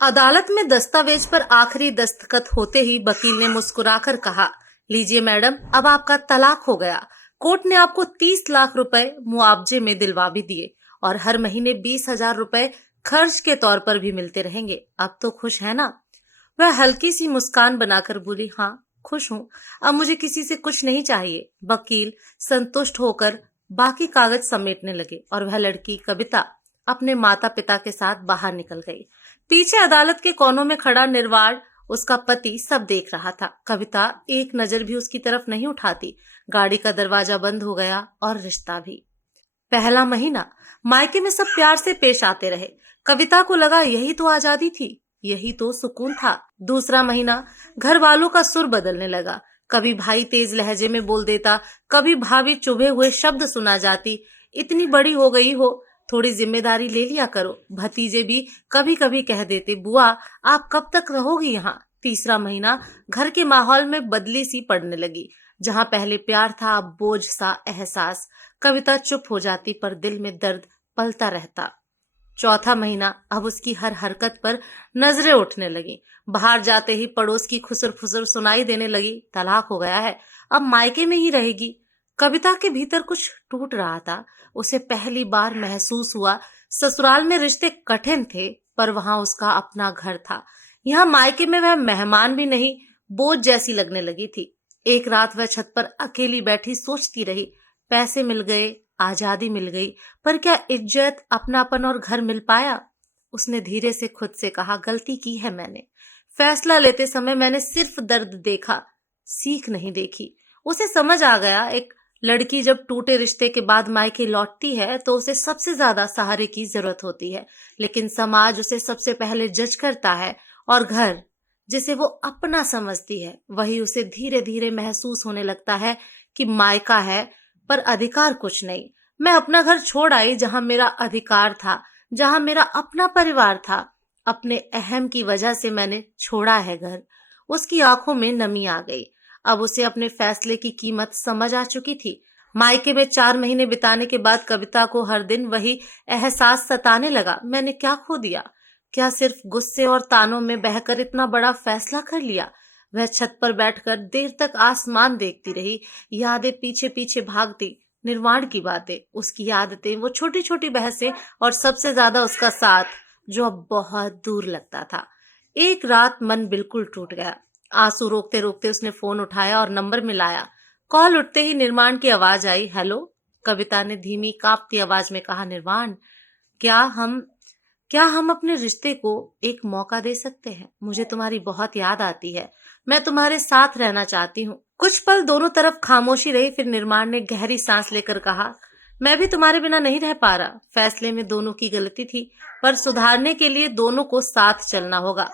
अदालत में दस्तावेज पर आखिरी दस्तखत होते ही वकील ने मुस्कुराकर कहा, लीजिए मैडम, अब आपका तलाक हो गया। कोर्ट ने आपको 30 लाख रुपए मुआवजे में दिलवा भी दिए और हर महीने 20,000 रुपए खर्च के तौर पर भी मिलते रहेंगे। अब तो खुश है ना? वह हल्की सी मुस्कान बनाकर बोली, हाँ खुश हूँ, अब मुझे किसी से कुछ नहीं चाहिए। वकील संतुष्ट होकर बाकी कागज समेटने लगे और वह लड़की कविता अपने माता पिता के साथ बाहर निकल गई। पीछे अदालत के कोनों में खड़ा निर्वाण उसका पति सब देख रहा था। कविता एक नजर भी उसकी तरफ नहीं उठाती। गाड़ी का दरवाजा बंद हो गया और रिश्ता भी। पहला महीना मायके में सब प्यार से पेश आते रहे। कविता को लगा यही तो आजादी थी, यही तो सुकून था। दूसरा महीना घर वालों का सुर बदलने लगा। कभी भाई तेज लहजे में बोल देता, कभी भाभी चुभे हुए शब्द सुना जाती। इतनी बड़ी हो गई हो, थोड़ी जिम्मेदारी ले लिया करो। भतीजे भी कभी कभी कह देते, बुआ आप कब तक रहोगी यहाँ। तीसरा महीना घर के माहौल में बदली सी पड़ने लगी। जहाँ पहले प्यार था, अब बोझ सा एहसास। कविता चुप हो जाती पर दिल में दर्द पलता रहता। चौथा महीना अब उसकी हर हरकत पर नजरें उठने लगी। बाहर जाते ही पड़ोस की खुसर फुसर सुनाई देने लगी, तलाक हो गया है, अब मायके में ही रहेगी। कविता के भीतर कुछ टूट रहा था। उसे पहली बार महसूस हुआ ससुराल में रिश्ते कठिन थे, पर वहां उसका अपना घर था। यहाँ मायके में वह मेहमान भी नहीं, बोझ जैसी लगने लगी थी। एक रात वह छत पर अकेली बैठी सोचती रही, पैसे मिल गए, आजादी मिल गई, पर क्या इज्जत, अपनापन और घर मिल पाया? उसने धीरे से खुद से कहा, गलती की है मैंने। फैसला लेते समय मैंने सिर्फ दर्द देखा, सीख नहीं देखी। उसे समझ आ गया, एक लड़की जब टूटे रिश्ते के बाद मायके लौटती है तो उसे सबसे ज्यादा सहारे की जरूरत होती है, लेकिन समाज उसे सबसे पहले जज करता है और घर, जिसे वो अपना समझती है, वही उसे धीरे धीरे महसूस होने लगता है कि मायका है पर अधिकार कुछ नहीं। मैं अपना घर छोड़ आई जहां मेरा अधिकार था, जहां मेरा अपना परिवार था। अपने अहम की वजह से मैंने छोड़ा है घर। उसकी आंखों में नमी आ गई। अब उसे अपने फैसले की कीमत समझ आ चुकी थी। मायके में 4 महीने बिताने के बाद कविता को हर दिन वही एहसास सताने लगा, मैंने क्या खो दिया? क्या सिर्फ गुस्से और तानों में बहकर इतना बड़ा फैसला कर लिया? वह छत पर बैठकर देर तक आसमान देखती रही। यादें पीछे पीछे भागती, निर्वाण की बातें, उसकी आदतें, वो छोटी छोटी बहसें और सबसे ज्यादा उसका साथ, जो अब बहुत दूर लगता था। एक रात मन बिल्कुल टूट गया। आंसू रोकते रोकते उसने फोन उठाया और नंबर मिलाया। कॉल उठते ही निर्वाण की आवाज आई, हेलो। कविता ने धीमी कांपती आवाज में कहा, निर्वाण, क्या हम क्या हम अपने रिश्ते को एक मौका दे सकते हैं? मुझे तुम्हारी बहुत याद आती है, मैं तुम्हारे साथ रहना चाहती हूँ। कुछ पल दोनों तरफ खामोशी रही, फिर निर्माण ने गहरी सांस लेकर कहा, मैं भी तुम्हारे बिना नहीं रह पा रहा। फैसले में दोनों की गलती थी, पर सुधारने के लिए दोनों को साथ चलना होगा।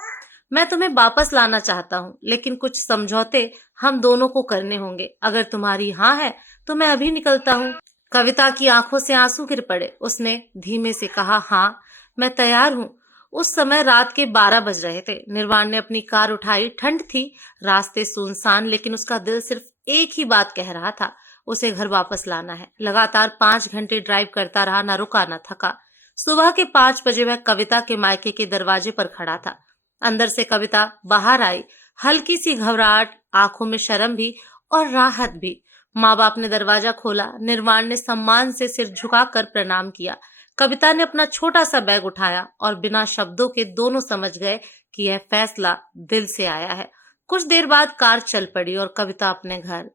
मैं तुम्हें वापस लाना चाहता हूँ, लेकिन कुछ समझौते हम दोनों को करने होंगे। अगर तुम्हारी हाँ है तो मैं अभी निकलता हूँ। कविता की आंखों से आंसू गिर पड़े। उसने धीमे से कहा, हाँ मैं तैयार हूँ। उस समय रात के 12 बज रहे थे। निर्वाण ने अपनी कार उठाई। ठंड थी, रास्ते सुनसान, लेकिन उसका दिल सिर्फ एक ही बात कह रहा था, उसे घर वापस लाना है। लगातार 5 घंटे ड्राइव करता रहा, ना रुका ना थका। सुबह के 5 बजे वह कविता के मायके के दरवाजे पर खड़ा था। अंदर से कविता बाहर आई, हल्की सी घबराहट, आंखों में शर्म भी और राहत भी। माँ बाप ने दरवाजा खोला। निर्वाण ने सम्मान से सिर झुकाकर प्रणाम किया। कविता ने अपना छोटा सा बैग उठाया और बिना शब्दों के दोनों समझ गए कि यह फैसला दिल से आया है। कुछ देर बाद कार चल पड़ी और कविता अपने घर,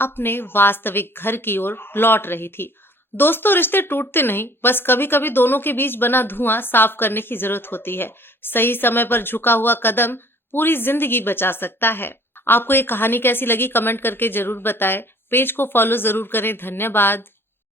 अपने वास्तविक घर की ओर लौट रही थी। दोस्तों, रिश्ते टूटते नहीं, बस कभी कभी दोनों के बीच बना धुआं साफ करने की जरूरत होती है। सही समय पर झुका हुआ कदम पूरी जिंदगी बचा सकता है। आपको ये कहानी कैसी लगी कमेंट करके जरूर बताएं। पेज को फॉलो जरूर करें। धन्यवाद।